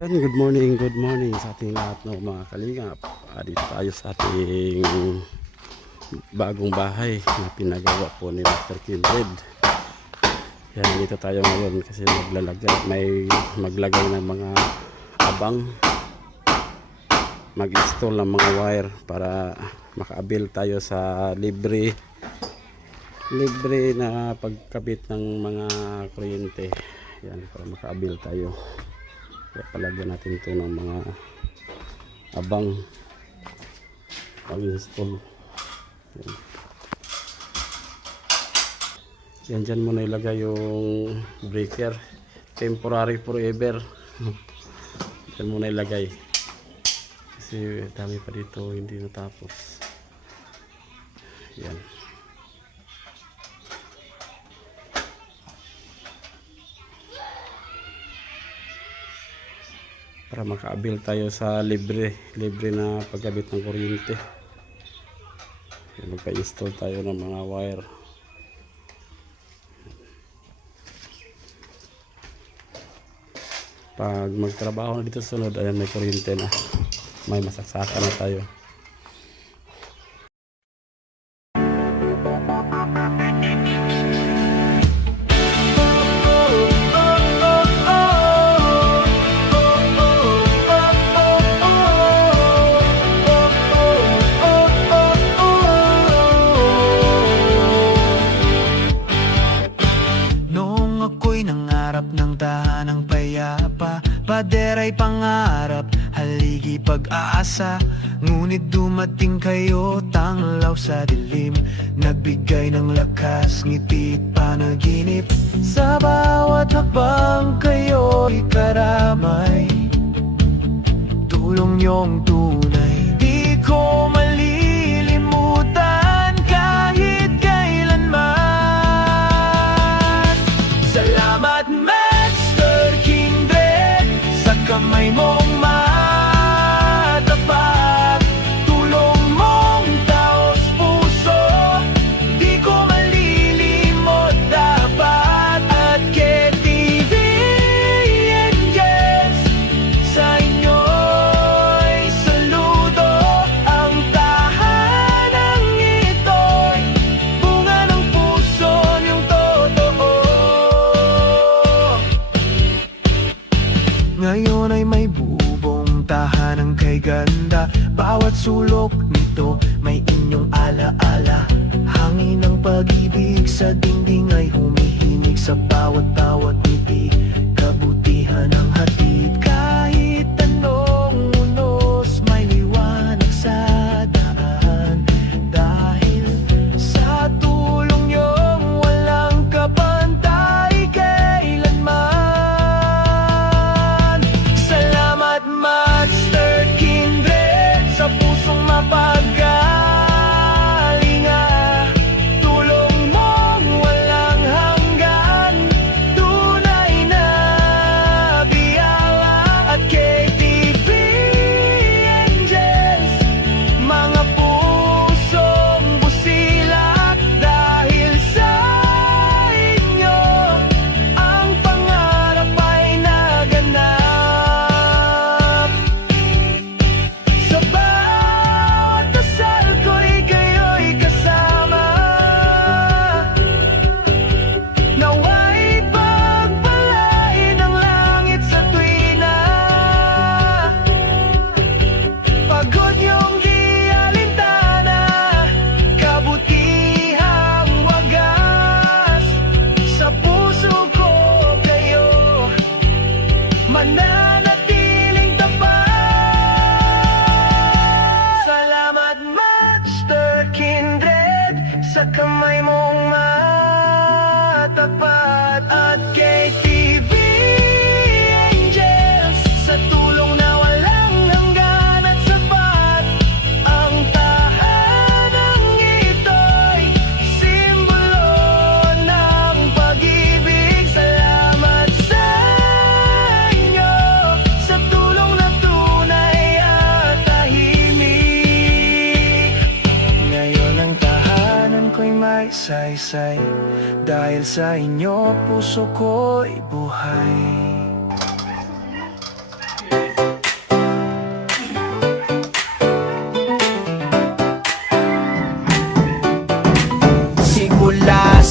Good morning sa ating lahat ng mga kalingap. Dito tayo sa ating bagong bahay na pinagawa po ni Mr. Kindred. Yan, dito tayo ngayon kasi maglagay ng mga abang, mag-install ng mga wire para makaabil tayo sa libre na pagkabit ng mga kuryente. Yan, para makaabil tayo. Kaya palagyan natin ito ng mga abang pag-install. Yan, dyan muna ilagay yung breaker. Temporary forever. Dyan muna ilagay. Kasi dami pa dito hindi natapos. Yan. Para makaabil tayo sa libre na pagkabit ng kuryente. Magpa-install tayo ng mga wire. Pag magtrabaho na dito sunod, ayan, may kuryente na, may masaksakan na tayo. Pader ay pangarap, haligi pag-aasa. Ngunit dumating kayo, tanglaw sa dilim. Nagbigay ng lakas, ngiti at panaginip. Sa bawat hakbang kayo'y karamay. Tulong niyong tunay, di ko malilimutan kahit kailanman. Salamat Master Kindred, sa kamay mong matapat, tulong mong taos puso, di ko malilimot dapat. At KTV Angels, sa inyo'y saludo. Ang tahanang ito'y bunga ng puso niyong totoo. Ngayon ay may bubong tahanang kay ganda. Bawat sulok nito may inyong alaala. Hangin ng pag-ibig sa dingding ay humihinig. Sa bawat ngiti, kabutihan ang hatid. Kahit anong unos, may liwanag sa daan. Dahil sa tulong niyong walang kapantay kailanman. Salamat Master Kindred, sa pusong mapagkalinga. Tulong mong walang hanggan, tunay na biyaya. At KTV Angels, mga pusong busilak. Dahil sa inyo, ang pangarap ay naganap. Sa bawat dasal ko'y kayo'y kasama. Nawa'y pagpalain ng langit sa tuwina. Pagod niyong di alintana, kabutihang wagas. Sa puso ko kayo mananatiling tapat. Salamat Master Kindred, sa kamay mong matapat. At KTV Angels, sa tulong na walang hanggan at sapat. Ang tahanang ito'y simbolo ng pag-ibig. Salamat sa inyo, sa tulong na tunay at tahimik. Ngayon ang tahanan ko'y may saysay. Dahil sa inyo, puso ko'y buhay.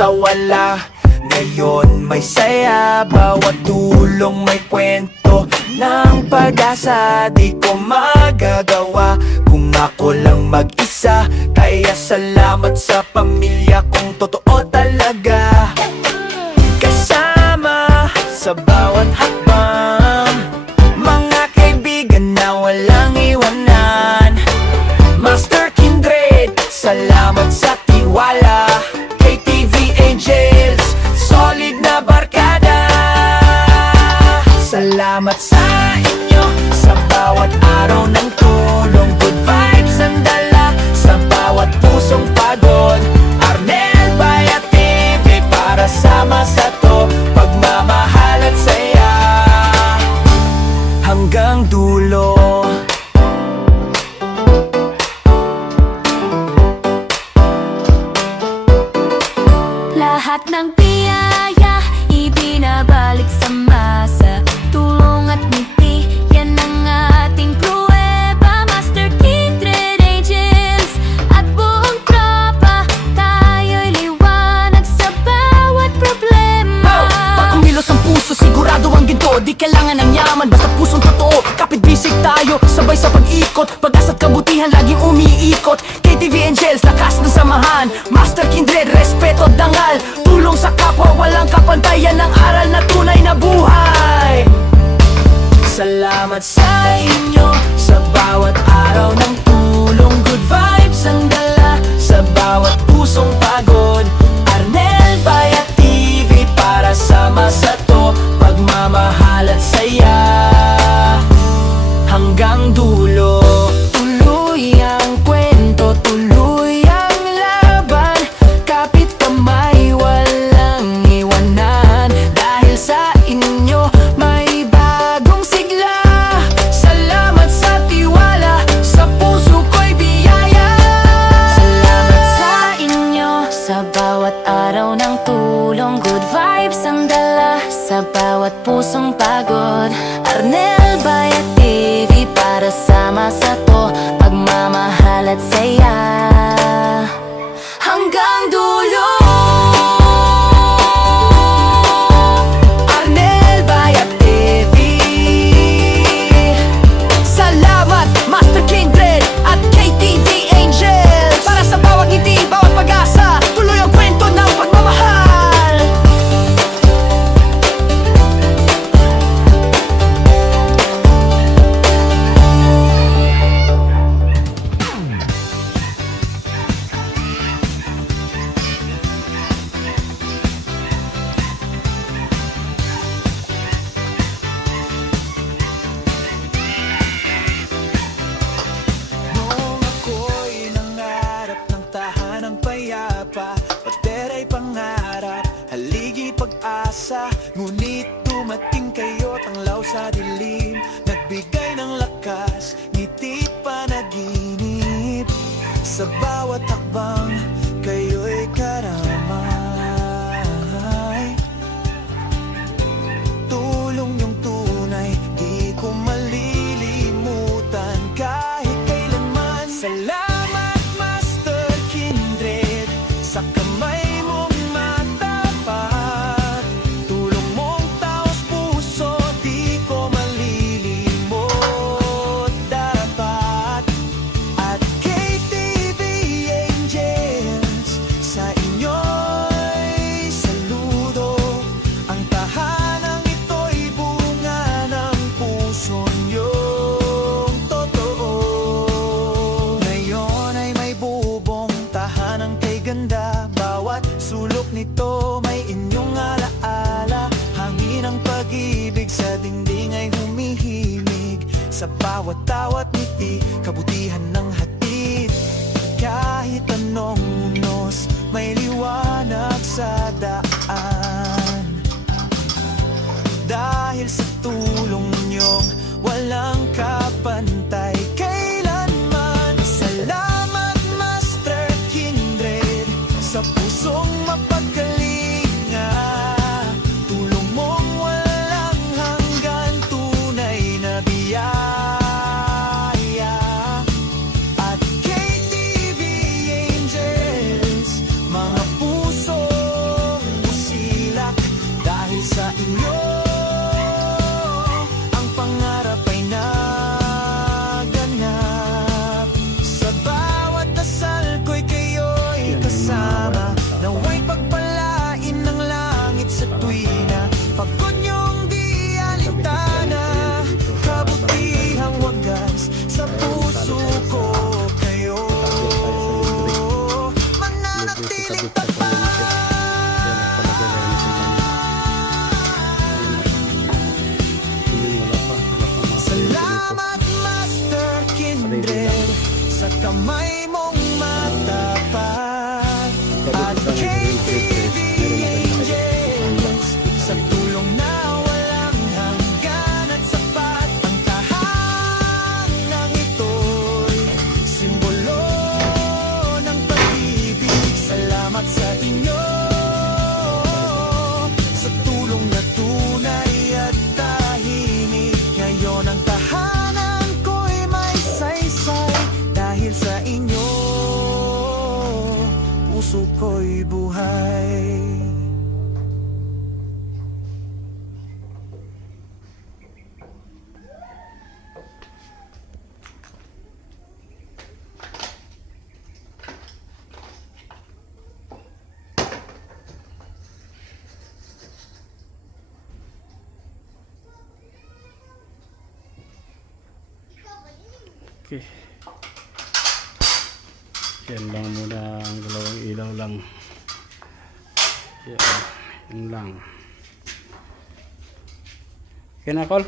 sa wala. Ngayon may saya, bawat tulong may kwento ng pag-asa. Di ko magagawa kung ako lang mag-isa. Kaya salamat sa pamilya kong totoo talaga. Kasama sa bawat hakbang, mga kaibigan na walang iwanan. Master Kindred, salamat sa tiwala. KTV Angels, solid na barkada. Salamat sa inyo sa bawat araw ng tulong. Good vibes ang dala sa bawat pusong pagod. Arnel Bayat TV para sama sa to, pagmamahal at saya hanggang dulo. Lahat ng biyaya ibinabalik sa masa. Tulong at ngiti, yan ang ating pruweba. Master Kindred Angels at buong tropa, tayo'y liwanag sa bawat problema. Pag kumilos ang puso, sigurado ang ginto. Di kailangan ng yaman, basta pusong totoo. Kapit bisig tayo, sabay sa pag-ikot. Pag-asa't kabutihan, laging umiikot. KTV Angels, lakas ng samahan. Master Kindred, respeto, dangal. Tulong sa kapwa, walang kapantayan. Ng aral na tunay na buhay. Salamat sa inyo sa bawat araw ng tulong. Good vibes ang dala sa bawat pusong pagod. Arnel Bayat TV para sama sa to, pagmamahal at saya hanggang dulo. Tuloy ang kwento, tuloy ang laban. Kapit kamay, walang iwanan. Dahil sa inyo may bagong sigla. Salamat sa tiwala, sa puso ko'y biyaya. Salamat sa inyo sa bawat araw ng tulong. Good vibes ang dala sa bawat pusong pagod. Arnel Bayat TV para sama sa to, pagmamahal at saya hanggang dulo. Arnel Bayat TV. Salamat Master Kindred at KTV Angels. Para sa bawat ngiti, bawat pag-asa, tuloy ang kwento ng pagmamahal. Noong ako'y nangarap ng tahanang payapa, padera'y pangarap, haligi pag-asa. Ngunit dumating kayo, tanglaw sa dilim, nagbigay ng lakas, ngiti panaginip. Sa bawat hakbang, kayo'y karamay. Tulong yung tunay, di ko malilimutan kahit kailanman. Salamat Master Kindred, sa kamay mong matapat. Tulong mong taos puso, di ko malilimot dapat. At KTV Angels, sa inyo'y saludo. Ang tahanang ito'y bunga ng puso niyong totoo. Ngayon ay may bubong, tahanang kay ganda. Bawat sulok nito may inyong alaala. Hangin ng pag-ibig sa dingding ay humihimig. Sa bawat tawat ngiti, kabutihan ng hatid. Kahit anong unos, may liwanag sa daan. Dahil sa tulong niyong walang kapantay kailanman. Salamat Master Kindred, sa pusong mapagkalinga. Tulong mong walang hanggan, tunay na biyaya. At KTV Angels, mga puso kamay mong matapat. At Pagod sa KTV meron na tayo. Angels, sa tulong na walang hanggan at sapat, ang tahanang ito'y simbolo ng pag-ibig. Salamat sa inyo, sa tulong na tunay at tahimik. Ngayon ang tahanan ko'y may saysay. Dahil sa inyo, puso ko'y buhay. Okay. Yan lang muna ang dalawang ilaw lang. Yan lang. Okay na, Col?